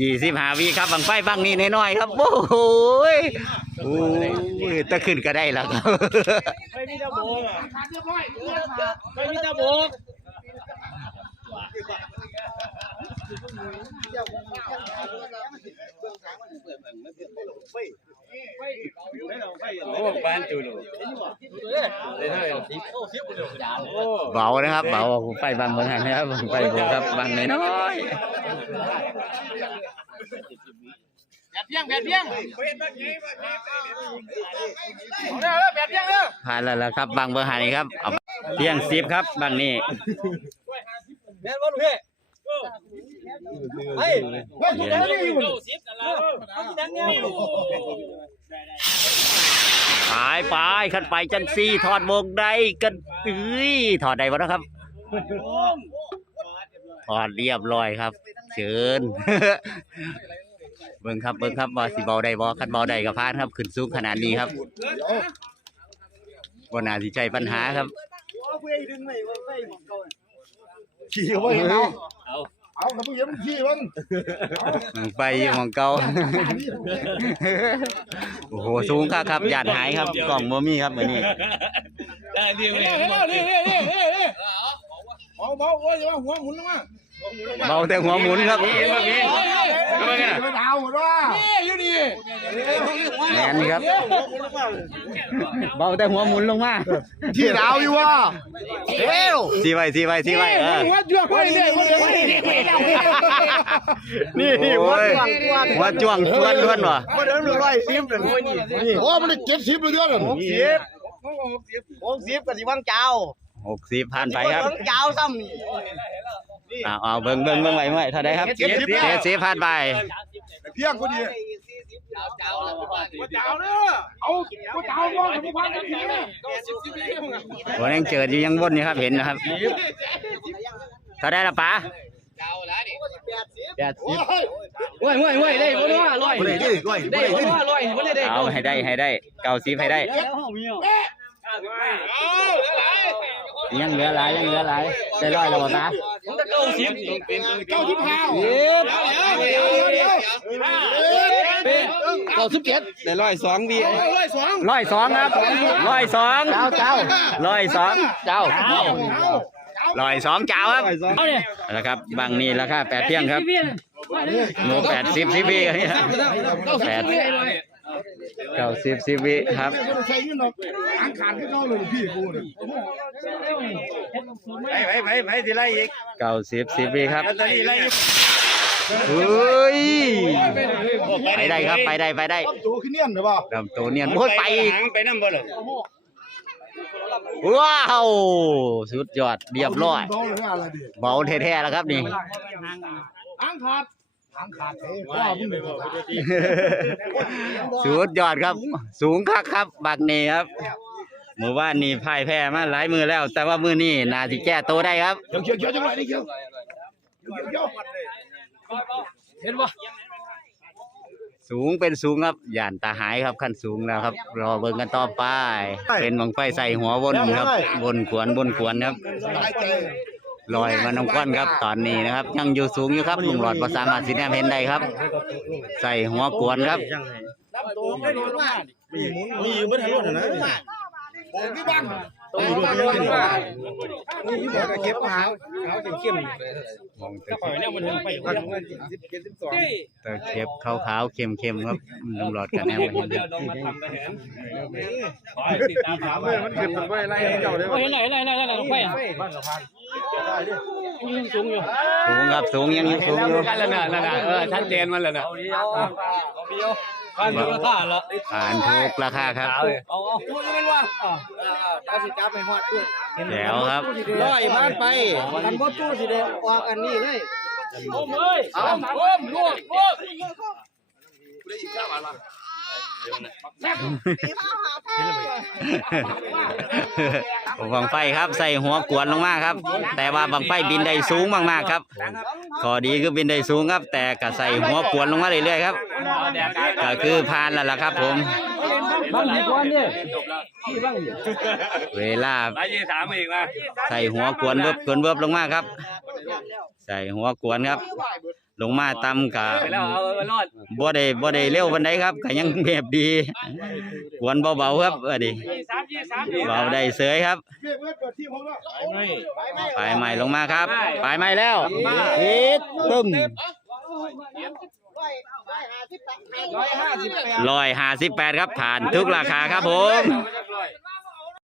ยี่สิบห้าวีครับบังไฟบังนี่น้อยๆครับ โอ้โหยโอ้ยตะขึ้นก็ได้แล้วครับ ไม่มีตะโบกไม่มีตะโบกโอ้บ้านจูลูเบานะครับเบาไฟบางเมืองหันนะครับบังไฟผมครับบางน้อยแบบเพียงแบบเพียงเอาเด้อแบบเพียงเด้อๆผ่านแล้วล่ะครับบางเมืองหันนี่ครับเอาเพียงสิบครับบางนี่ แม่นบ่ลูกพี่ไอ้เฮ้ยเดี๋ยวนี้อยู่สิบนั่นล่ะเอายไปขันไปจันซี่ถอดโบกได้กันเอ้ยถอดได้บ่นะครับถอดเรียบร้อยครับ เชิญเบิ่งครับเบิ่งครับว่าสิเบาได้บ่คันเบาได้ก็พานครับ ขึ้นสูงขนาดนี้ครับบ่น่าสิใช่ปัญหาครับขี่เอาไว้เอาเอา กระเบื้องมันขี่มันบังไฟอยู่หมองเก่าโอ้โหสูงครับครับยานหายครับกล่องบ่มีครับมื้อนี้ได้ดีเลยนี่นี่นี่นี่นี่เบาเบาโอ้ยอย่ามาหัวหมุนลงมาเบาแต่หัวหมุนครับมันเอาหมดว่านี่อยู่นี่ แมนครับ เบาแต่หัวหมุนลงมาขี่ดาวอยู่ว่าเอ้วทีไว้ทีไว้ทีไว้เออหัวจ้วงไว้เลยหัวจ้วงไว้เลยนี่หัวหัวจ้วงชวนล้วนวะมาเดินหนึ่งร้อยสิบเลยโอ้มันได้เจ็ดสิบเลยเด้อหกสิบหกสิบกับสิวังเจ้าหกสิบผ่านไปครับวังเจ้าซ้ำนี่เอาเอาเบิ่งเบิ่งเบิ่งไว้ไว้เท่าไดครับเจ็ดสิบเจ็ดสิบผ่านไป เพียงพอดีหัวจ้าวเด้อเอาหัวจ้าวมองถึงพันกันทีนะสิบสิบปีมึงอะหัวยังเจิดอยู่ยังวนอยู่ครับเห็นนะครับเท่าไดละป๋าแปดสิบโอ้ยห่วยห่วยห่วยได้บ่เนาะร้อยไม่ได้ดิด้วยได้บ่เนาะร้อยบ่ได้ได้เอาให้ได้ให้ได้เก้าสิบให้ได้ยังเหลือหลายยังเหลือหลายได้ร้อยแล้วบ่ป๋าผมจะเก้าสิบเก้าสิบห้าเดี๋ยวเดี๋ยวเดี๋ยวเก้าสิบเจ็ดได้ร้อยสองวีร้อยสองร้อยสองครับร้อยสองเจ้าเจ้าร้อยสองเจ้าร้อยสองเจ้าครับนะครับบางนี่ราคาแปดเที่ยงครับโนแปดสิบสิบวิแปด เก้าสิบสิบวิครับ ใช้เงินหรอกอังขานขึ้นเขาเลยพี่กูเนี่ยไปไปไปไปที่ไรอีกเก้าสิบสิบวิครับ ลอตเตอรี่ไรอีกเฮ้ย ไปได้ครับ ไปได้ไปได้ตัวขึ้นเนียนหรือเปล่าลำตัวเนียนโอ้ยไปอีก หางไปน้ำบ่เลยว้าว สุดยอดเรียบร้อย เบาเลยอะไรดิเบาแท้ๆแล้วครับนี่ อังขาร ดอังขาดเท่ว่ามึงเลยสุดยอดครับ สูงคักครับ บักนี่ครับเมื่อวานนี่พ่ายแพ้มาหลายมือแล้ว แต่ว่ามือนี้นาที่แก้ตัวได้ครับเขียวเขียวเขียวจังไรนี่เขียวเขียวเห็นบ่สูงเป็นสูงครับย่านตาหายครับขั้นสูงแล้วครับ รอเบิ่งกันต่อไป เป็นบังไฟใส่หัววนครับวนขวนวนขวนครับสบายใจ ลอยมาน้ำควันครับตอนนี้นะครับ ยังอยู่สูงอยู่ครับลุงหลอดประสามารถสิแนมเห็นได้ครับ ใส่หัวกวนครับตัวไม่โดนมากมีอยู่บนถนนนะโอ้ยบ้างต้องอยู่ด้วยกันนี่แบบเก็บหางขาวเข้มมองตะปล่อยเนี่ยมันถึงไปๆประมาณสิบเจ็ดสิบสองตะเข็บขาวๆเข้มๆครับลุงหลอดกันแนมเห็นต้องมาทำกันเห็นติดตามถามเมื่อมันขึ้นมันไม่ไล่เจ้าเลยเห็นไหนไหนไหนไหนไฟอะบ้านสะพานยัง สูงอยู่สูงครับสูงยังอยู่สูงอยู่กันแล้วนะนั่นน่ะเออชัดเจนมันแล้วนะพันมูลค่าละผ่านทุกราคาครับเอาเอาพูดยังไงวะตาสิจับไปฮอดด้วยแล้วครับร้อยพันไปกันบ่ตู้สิเด้ออกอันนี้เลยโอ้มเอ้ยเอาโอ้มลวกลวกบั งไฟครับใส่หัวกวนลงมาครับ แต่ว่าบังไฟบินได้สูงมากๆครับข้อดีคือบินได้สูงครับ แต่ก็ใส่หัวกวนลงมาเรื่อยๆครับก็คือผ่านแล้วล่ะครับ ผมเวลาไปยี่สามอีกมาใส่หัวกวนเวิบกวนเวิบลงมาครับ ใส่หัวกวนครับ ลงมาต่ำกะไปแล้วเอาเอารอดบ่ได้บ่ได้เร็วปานใดครับก็ยังแบบดีกวนเบาๆครับเออดิสามยี่สามเบาได้เสยครับเพื่อนเพื่อนเปิดที่ผมแล้วปลายใหม่ลงมาครับปลายใหม่แล้วปิดตึ้มร้อยห้าสิบแปดร้อยห้าสิบแปดครับผ่านทุกราคาครับผมเรียบร้อย